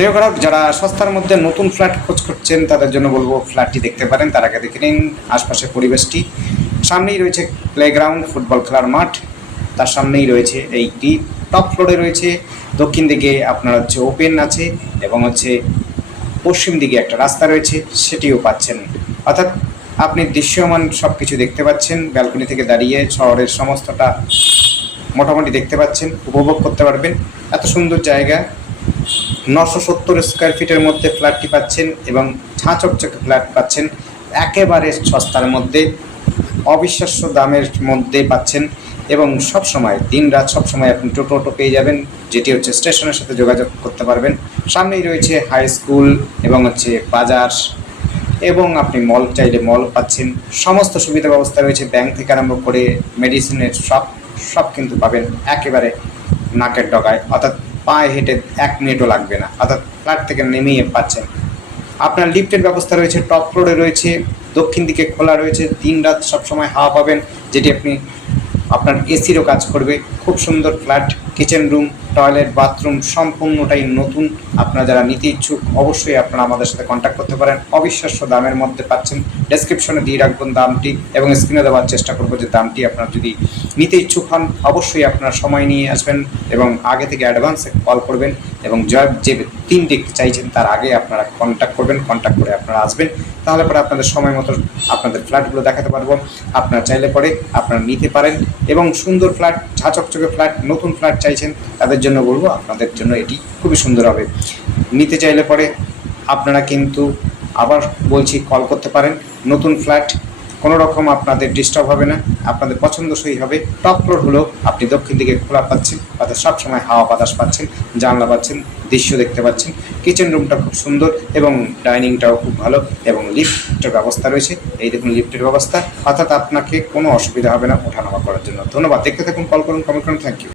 প্রিয় গ্রাহক, যারা সস্তার মধ্যে নতুন ফ্ল্যাট খোঁজ করছেন তাদের জন্য বলবো ফ্ল্যাটটি দেখতে পারেন। তার আগে দেখে নিন আশপাশের পরিবেশটি। সামনেই রয়েছে প্লেগ্রাউন্ড, ফুটবল খেলার মাঠ। তার সামনেই রয়েছে এইটি টপ ফ্লোরে রয়েছে। দক্ষিণ দিকে আপনার হচ্ছে ওপেন আছে এবং হচ্ছে পশ্চিম দিকে একটা রাস্তা রয়েছে, সেটিও পাচ্ছেন। অর্থাৎ আপনি দৃশ্যমান সব কিছু দেখতে পাচ্ছেন। ব্যালকনি থেকে দাঁড়িয়ে শহরের সমস্তটা মোটামুটি দেখতে পাচ্ছেন, উপভোগ করতে পারবেন। এত সুন্দর জায়গা। 970 স্কোয়ার ফিটের মধ্যে ফ্ল্যাটটি পাচ্ছেন এবং ঝাঁ চকচকে ফ্ল্যাট পাচ্ছেন একেবারে সস্তার মধ্যে, অবিশ্বাস্য দামের মধ্যে পাচ্ছেন। এবং সব সময় দিন রাত সব সময় আপনি টোটো পেয়ে যাবেন, যেটি হচ্ছে স্টেশনের সাথে যোগাযোগ করতে পারবেন। সামনেই রয়েছে হাই স্কুল এবং হচ্ছে বাজার, এবং আপনি মল চাইলে মল পাচ্ছেন। সমস্ত সুবিধা ব্যবস্থা রয়েছে, ব্যাংক থেকে আরম্ভ করে মেডিসিনের সব কিন্তু পাবেন একেবারে নাকের ডগায়। অর্থাৎ পায়ে হেঁটে 1 মিনিটও লাগবে না, অর্থাৎ ফ্ল্যাট থেকে নেমেই পাচ্ছেন। আপনার লিফটের ব্যবস্থা রয়েছে, টপ ফ্লোরে রয়েছে, দক্ষিণ দিকে খোলা রয়েছে, দিন রাত সবসময় হাওয়া পাবেন, যেটি আপনি আপনার এসিরও কাজ করবে। খুব সুন্দর flat, kitchen room, toilet, bathroom সম্পূর্ণটাই নতুন। আপনারা যারা নিতে ইচ্ছুক অবশ্যই আপনারা আমাদের সাথে কন্ট্যাক্ট করতে পারেন। অবিশ্বাস্য দামের মধ্যে পাচ্ছেন। ডেসক্রিপশনে দিয়ে রাখবেন দামটি এবং স্ক্রিনে দেওয়ার চেষ্টা করবো যে দামটি। আপনারা যদি নিতে ইচ্ছুক হন অবশ্যই আপনারা সময় নিয়ে আসবেন এবং আগে থেকে অ্যাডভান্সে কল করবেন এবং যে 3 দিক চাইছেন তার আগে আপনারা কন্ট্যাক্ট করবেন। কন্ট্যাক্ট করে আপনারা আসবেন, তাহলে পরে আপনাদের সময় মতো আপনাদের ফ্ল্যাটগুলো দেখাতে পারবো। আপনারা চাইলে পরে আপনারা নিতে পারেন। এবং সুন্দর ফ্ল্যাট, ঝাঁ চকচকে ফ্ল্যাট, নতুন ফ্ল্যাট চাইছেন তাদের জন্য বলবো আপনাদের জন্য এটি খুবই সুন্দর হবে। নিতে চাইলে পরে আপনারা কিন্তু আবার বলছি কল করতে পারেন। নতুন ফ্ল্যাট, কোনো রকম আপনাদের ডিস্টার্ব হবে না, আপনাদের পছন্দসই হবে। টপ ফ্লোর হলো আপনি দক্ষিণ দিকে খোলা পাচ্ছেন, অর্থাৎ সবসময় হাওয়া বাতাস পাচ্ছেন, জানলা পাচ্ছেন, দৃশ্য দেখতে পাচ্ছেন। কিচেন রুমটা খুব সুন্দর এবং ডাইনিংটাও খুব ভালো এবং লিফটের ব্যবস্থা রয়েছে। এই দেখুন লিফটের ব্যবস্থা, অর্থাৎ আপনাকে কোনো অসুবিধা হবে না ওঠানামা করার জন্য। ধন্যবাদ। দেখতে থাকুন, কল করুন, কমেন্ট করুন। Thank you.